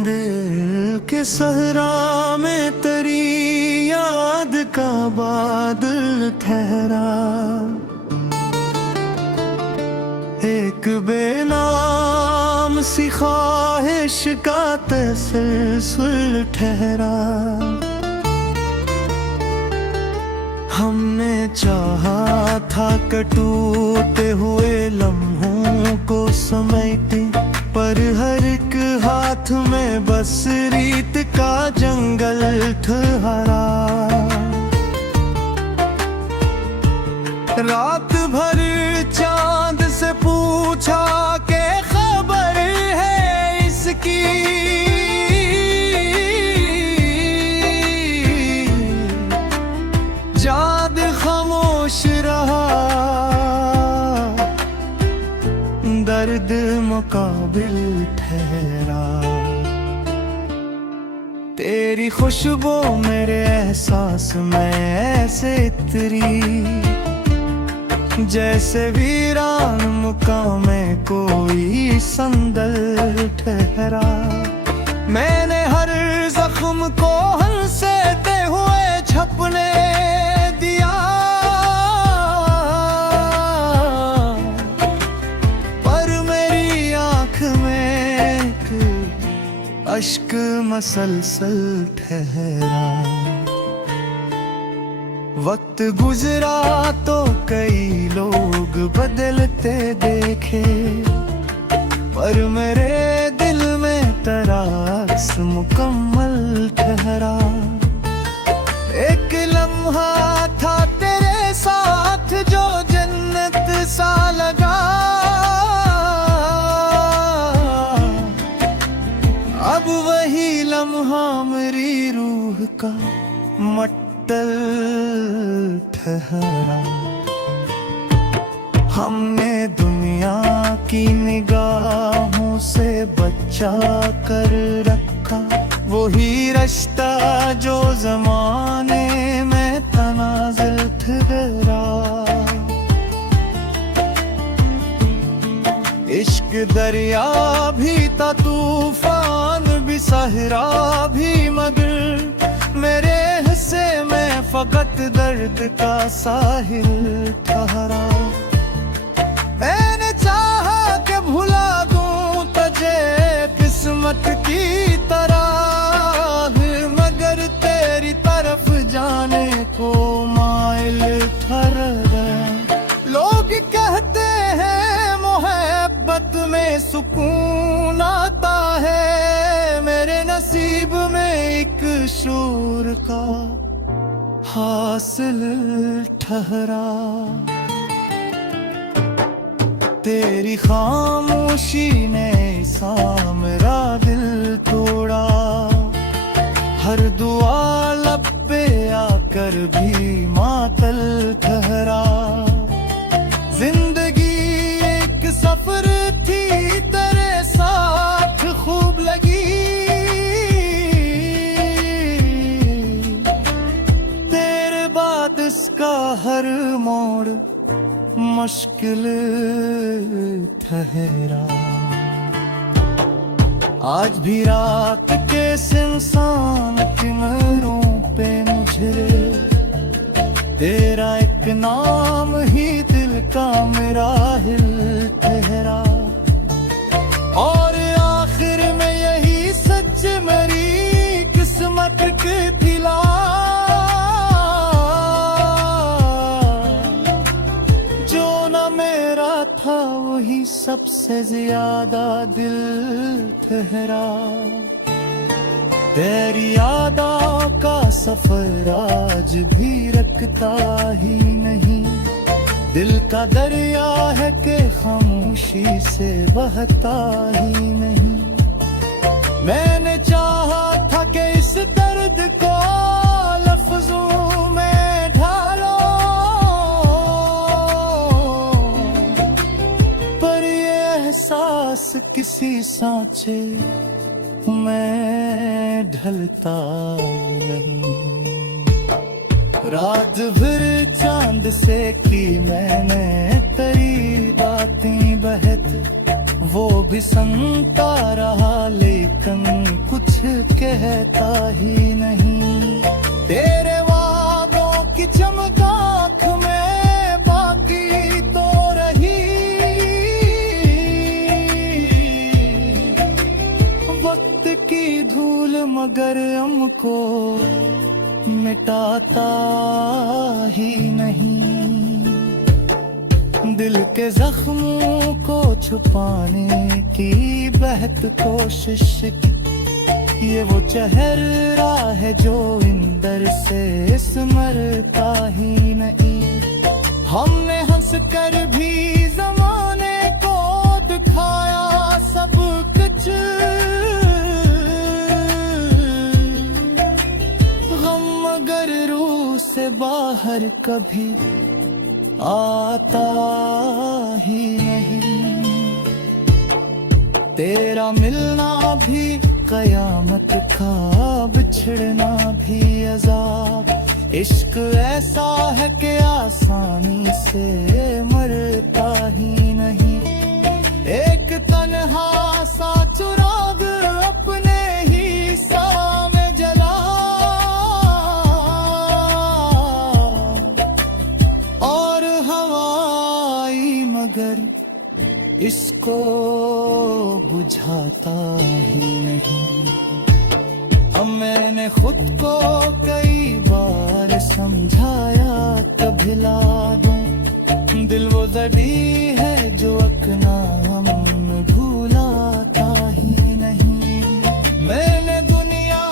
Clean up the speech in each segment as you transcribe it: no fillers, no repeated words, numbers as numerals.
दिल के सहरा में तेरी याद का बादल ठहरा, एक बेनाम सी ख्वाहिश का तसलसल ठहरा। हमने चाहा था कि टूटे हुए लम्हों को समेटे, पर हर एक हाथ में बस रीत का जंगल ठहरा। रात भर चांद से पूछा के खबर है इसकी, चांद खामोश रहा, दर्द मुकाबिल ठहरा। तेरी खुशबू मेरे एहसास में ऐसे इतरी, जैसे वीरान मुकाम में कोई संदल ठहरा। मैंने हर जख्म को हंसते हुए छपने दिया, पर मेरी आँख में एक अश्क मसलसल ठहरा। वक्त गुजरा तो कई लोग बदलते देखे, पर मेरे दिल में तरास मुकम्मल ठहरा। एक लम्हा था तेरे साथ जो जन्नत सा लगा, अब वही लम्हा मेरी रूह का मट्टल ठहरा। हमने दुनिया की निगाहों से बचा कर रखा, वही रिश्ता जो ज़माने में तनाज़ुल ठहरा। इश्क दरिया भी था, तूफान भी, सहरा भी, मगर मेरे हिस्से में फकत दर्द का साहिल ठहरा। मैंने चाहा कि भुला दूं तुझे किस्मत की तरह, मगर तेरी तरफ जाने को माइल ठहरा। लोग कहते हैं मोहब्बत में सुकून आता है, मेरे नसीब में एक शूर का हासिल ठहरा। तेरी खामोशी ने सा मेरा दिल तोड़ा, हर दुआ लब पे आकर भी मातल ठहरा। जिंदगी एक सफर थी तेरे साथ खूब लगी, तेरे बाद इसका हर मोड़ मुश्किल ठहरा। आज भी रात के सुनसान किनारों पे मुझे तेरा एक नाम ही दिल का मेरा हिल ठहरा। और आखिर में यही सच मेरी किस्मत की थिला, जो न मेरा था वही सबसे ज्यादा दिल ठहरा। तेरी यादों का सफर आज भी रखता ही नहीं, दिल का दरिया है कि खामोशी से बहता ही नहीं। मैंने चाहा था कि इस दर्द को लफ्जों में ढालो, पर ये एहसास किसी सांचे मैं ढलता नहीं। रात भर चांद से की मैंने तेरी बातें बहत, वो भी सुनता रहा लेकिन कुछ कहता ही नहीं। तेरे वादों की चमक आँख में बाकी तो रही, वक्त की धूल मगर हमको मिटाता ही नहीं। दिल के जख्मों को छुपाने की बेहद कोशिश की, ये वो चेहरा है जो इंदर से सिमरता ही नहीं। हमने हंस कर भी जमाने को दिखाया सब कुछ, मगर रूह से बाहर कभी आता ही नहीं। तेरा मिलना भी कयामत का, बिछड़ना भी अजाब। इश्क ऐसा है कि आसानी से मरता ही नहीं। एक तन्हा सा चुराग अपने ही सामने जला, मगर इसको बुझाता ही नहीं। अब मैंने खुद को कई बार समझाया कभी ला दूं, दिल वो जड़ी है जो अकना हम भूलाता ही नहीं। मैंने दुनिया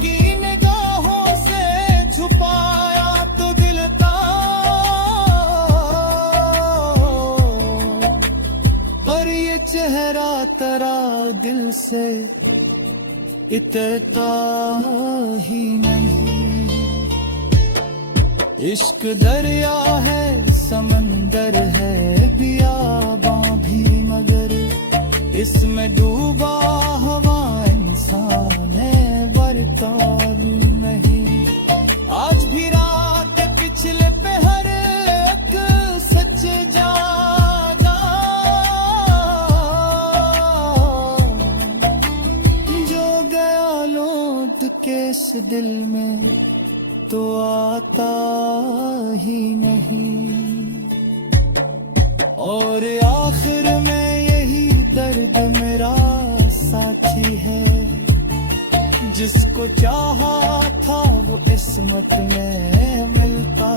की निगाहों से छुपाया तो दिल था, पर ये चेहरा तेरा दिल से इतरता ही नहीं। इश्क दरिया है, समंदर है, बियाबां भी, मगर इसमें डूबा हुआ इंसान है, बरतारी नहीं। आज भी रात पिछले पे हर एक सच जागा, जो गया लौट के इस दिल में तो आता ही नहीं। और आखिर में यही दर्द मेरा साथी है, जिसको चाहा था वो किस्मत में मिलता।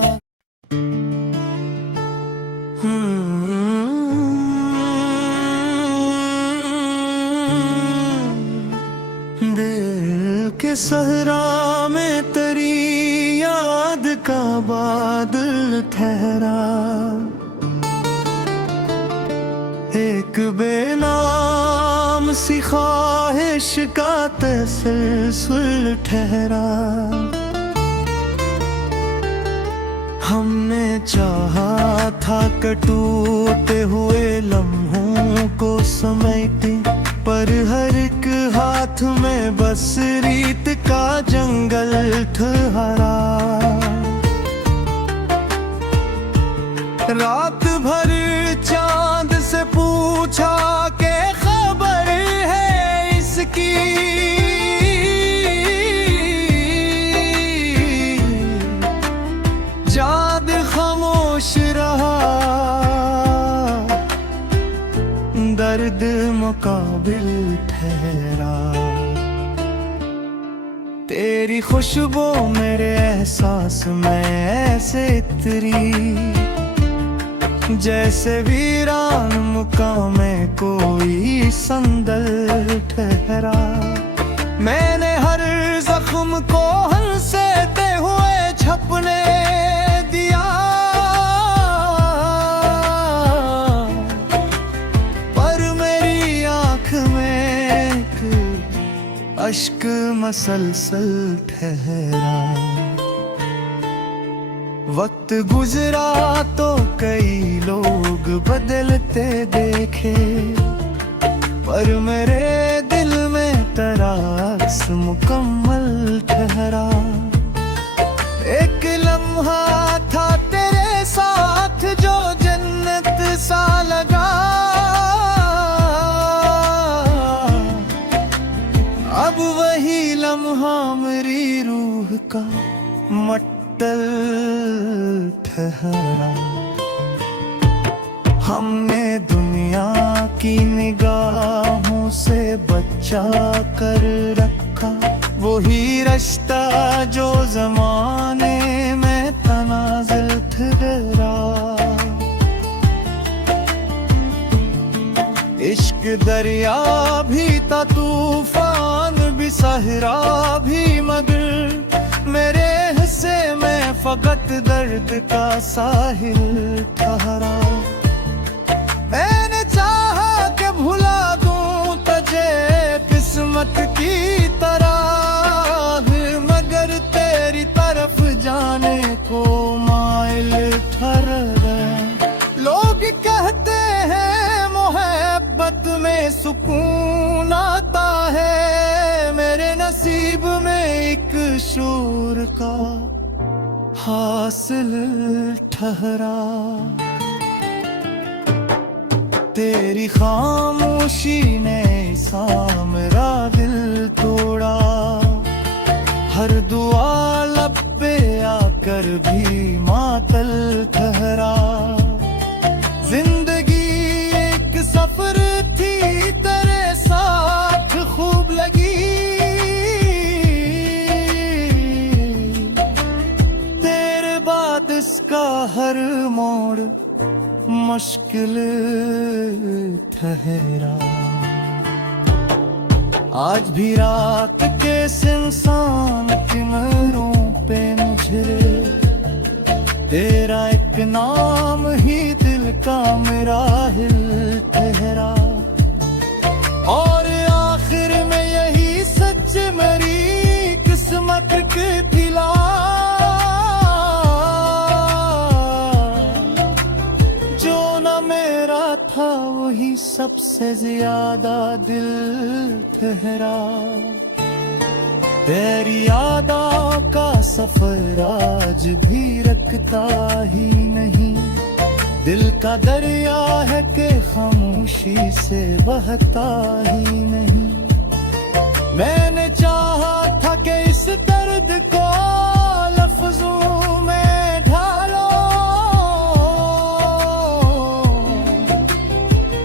दिल के सहरा में तेरी याद का बादल ठहरा, एक बेनाम सी ख्वाहिश का तसलसल ठहरा। हमने चाहा था टूटे हुए लम्हों को समेटे, पर हर एक हाथ में बस रीत का जंगल ठहरा। रात भर चांद से पूछा के खबर है इसकी, चांद खामोश रहा, दर्द मुकाबिल ठहरा। तेरी खुशबू मेरे एहसास में ऐसे इतरी, जैसे वीरान मुकाम में कोई संदल ठहरा। मैंने हर जख्म को हंसते हुए छपने दिया, पर मेरी आँख में अश्क मसलसल ठहरा। वक्त गुजरा तो कई लोग बदलते देखे, पर मेरे दिल में तरास मुकम्मल ठहरा। एक लम्हा मेरी रूह का मट्टल ठहरा। हमने दुनिया की निगाहों से बचा कर रखा, वही रिश्ता जो जमाने में तनाज़ुल ठहरा। इश्क दरिया भी था, तूफान भी, सहरा भी, मगर मेरे हिस्से में फकत दर्द का साहिल ठहरा। मैंने चाहा कि भुला दूं तुझे किस्मत की तरह, मगर तेरी तरफ जाने को माइल ठहर गया। लोग कहते हैं मोहब्बत में सुकून आता है, मेरे नसीब में एक शूर का हासिल ठहरा। तेरी खामोशी ने सा मेरा दिल तोड़ा, हर दुआ लब पे आकर भी मातल ठहरा। जिंदगी एक सफर थी, तेरे साथ खूब लगी, तेरे बाद इसका हर मोड़ मुश्किल ठहरा। आज भी रात के सुनसान किनारों पे मुझे तेरा एक नाम ही दिल का मेरा हिल ठहरा। और आखिर में यही सच मेरी किस्मत की दिला, जो न मेरा था वही सबसे ज्यादा दिल ठहरा। तेरी यादों का सफर आज भी रखता ही नहीं, दिल का दरिया है कि खामोशी से बहता ही नहीं। मैंने चाहा था कि इस दर्द को लफ्जों में ढालो,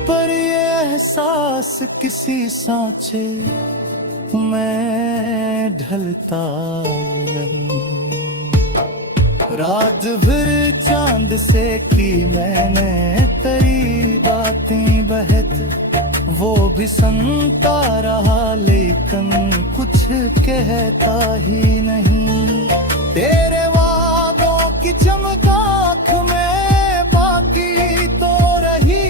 पर ये एहसास किसी सांचे मैं ढलता नहीं। रात भर चांद से की मैंने तेरी बातें बहत, वो भी सुनता रहा लेकिन कुछ कहता ही नहीं। तेरे वादों की चमक आँख में बाकी तो रही,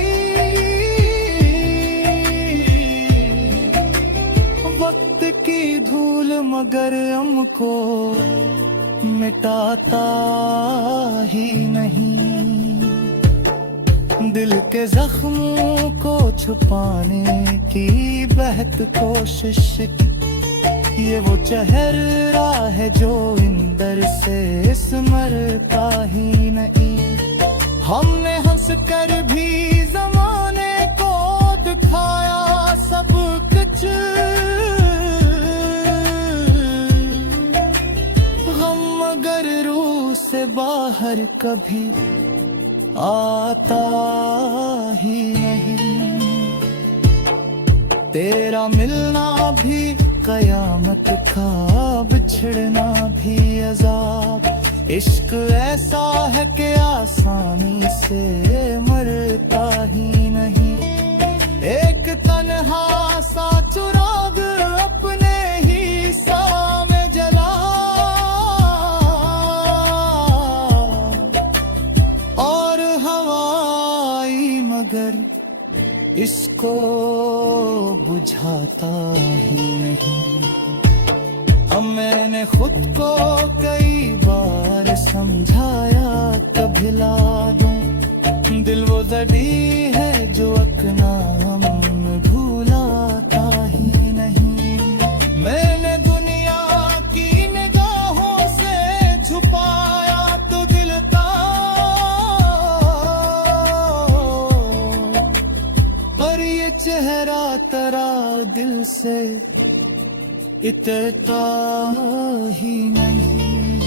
वक्त की धूल मगर हमको मिटाता ही नहीं। दिल के जख्मों को छुपाने की बहत कोशिश की, ये वो चेहरा है जो इंदर से सिमरता ही नहीं। हमने हंस कर भी जमाने को दिखाया सब कुछ, हम मगर रूह से बाहर कभी आता ही नहीं। तेरा मिलना भी कयामत का, बिछड़ना भी अजाब। इश्क ऐसा है कि आसानी से मरता ही नहीं। एक तन्हा सा चुराग अपने ही सामने जला, और हवाई मगर इसको बुझाता ही नहीं। अब मैंने खुद को कई बार समझाया कभी ला दूं, दिल वो दड़ी है जो अकनाम भूलाता ही नहीं। मैंने दुनिया की निगाहों से छुपाया तो दिल था, पर ये चेहरा तेरा दिल से इतरता ही नहीं।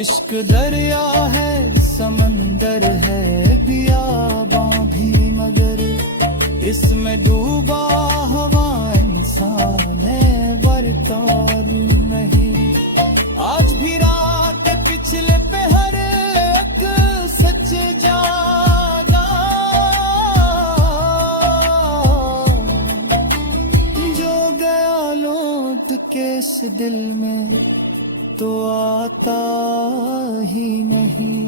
इश्क दरिया है, समंदर है, बियाबां भी, मगर इसमें डूबा हुआ इंसान है, बरतारी नहीं। आज भी रात पिछले पे हर एक सच जागा, जो गया लौट के इस दिल में तो आता ही नहीं।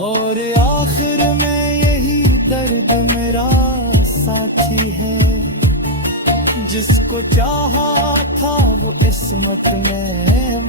और आखिर में यही दर्द मेरा साथी है, जिसको चाहा था वो किस्मत में